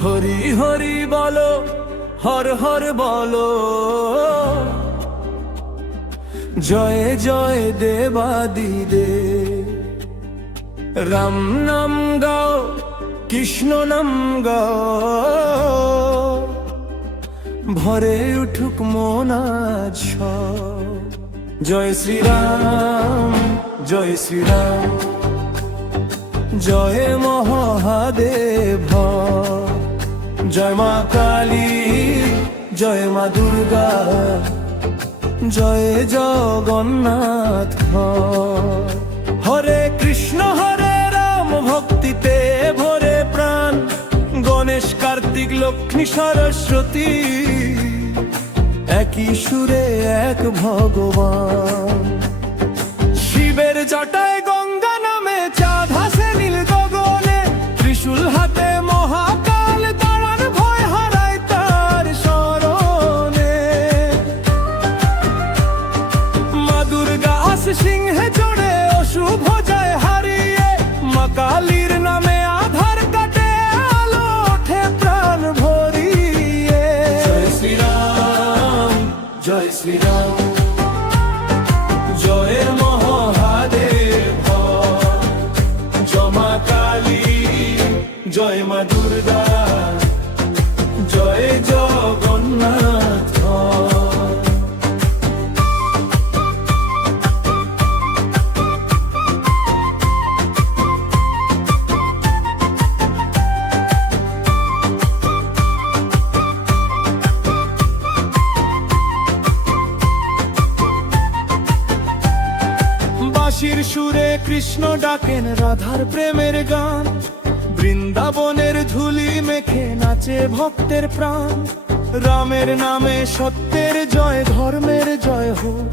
হরি হরি বলো, হর হর বলো, জয় জয় দেবাদিদেব। রাম নাম গাও, কৃষ্ণ নাম গাও, ভরে উঠুক মন আজ সব। জয় শ্রীরাম, জয় শ্রীরাম, জয় মহাদেব। জয় মা কালী, জয় মা দুর্গা, জয় জগন্নাথ। হরে কৃষ্ণ হরে রাম, ভক্তিতে ভরে প্রাণ। গণেশ কার্তিক লক্ষ্মী সরস্বতী, একই সুরে এক ভগবান। শিবের জটায় গঙ্গা নামে, চাঁদ হাসে নীল গগনে। ত্রিশূল হাতে মহাকাল, দাঁড়ান ভয় হারায় তার শরণে। মা দুর্গা আসে সিংহে চড়ে, অশুভ যায় হারিয়ে। মা কালীর নামে আধার কাটে, আলো ওঠে প্রাণ ভরিয়ে। জয় শ্রীরাম, জয় শ্রীরাম, জয় মহাদেব। জয় মা কালী, জয় মা দুর্গা, জয় জগন্নাথ। বাঁশির সুরে কৃষ্ণ ডাকেন, রাধার প্রেমের গান। বৃন্দাবনের ধুলি মেখে নাচে ভক্তের প্রাণ। রামের নামে সত্যের জয়, ধর্মের জয় হোক।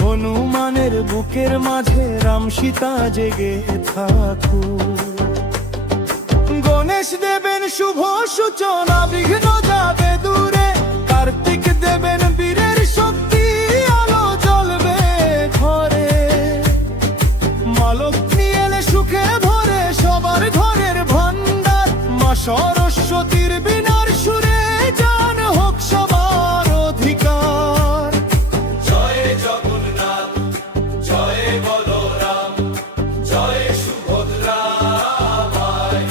হনুমানের বুকের মাঝে রাম সীতা জেগে থাকুক। গণেশ দেবেন শুভ সূচনা, বিঘ্ন যাবে দূরে। কার্তিক দেবেন বীরের শক্তি, আলো জ্বলবে ঘরে। মা লক্ষ্মী এলে সুখে ভরে, সবার ঘরের ভান্ডার। মা সরস্বতীর বীণার সুরে, জান হোক সবার অধিকার। জয় জগন্নাথ, জয় বলরাম, জয় সুভদ্রা মায়।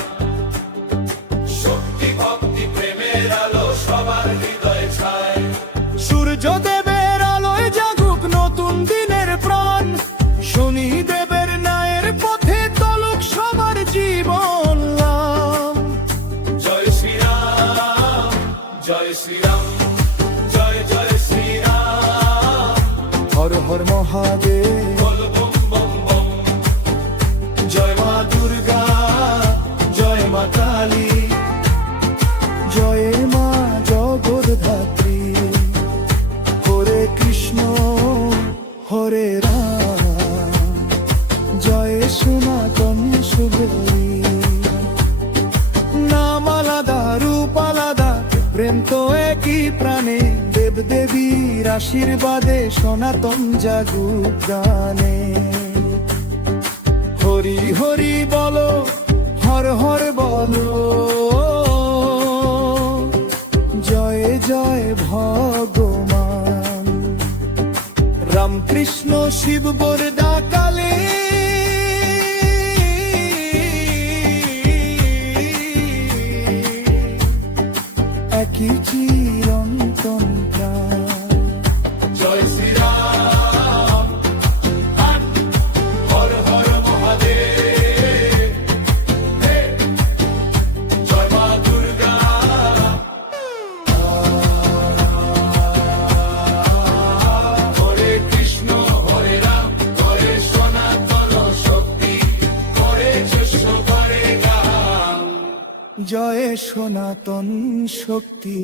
শক্তি ভক্তি প্রেমের আলো সবার হৃদয় ছায়। সূর্য দেবের আলোয় জাগুক নতুন দিনের প্রাণ। শনি দেবের ন্যায়ের পথে তলুক সবার জীবন লাভ। জয় শ্রীরাম, জয় শ্রীরাম, জয় জয় শ্রীরাম। হর হর মহাদেব, বল বম বম বম। জয় মা দুর্গা, জয় মা কালী, জয় মা জগদ্ধাত্রী। হরে কৃষ্ণ হরে রাম, জয় সনাতন সুগরি। নাম আলাদা, রূপ আলাদা, প্রেম তো একই প্রাণে। দেব দেবীর আশীর্বাদে সনাতন জাগুক গানে। হরি হরি বলো, হর হর বলো, জয় জয় ভগবান। রামকৃষ্ণ শিব বরদা কালী, একই চিরন্তন প্রাণ। জয় শ্রীরাম, হর হর মহাদেব। জয় মা দুর্গা, হরে কৃষ্ণ হরে রাম, হরে সনাতন শক্তি, হরে কৃষ্ণ হরে রাম। জয় সনাতন শক্তি।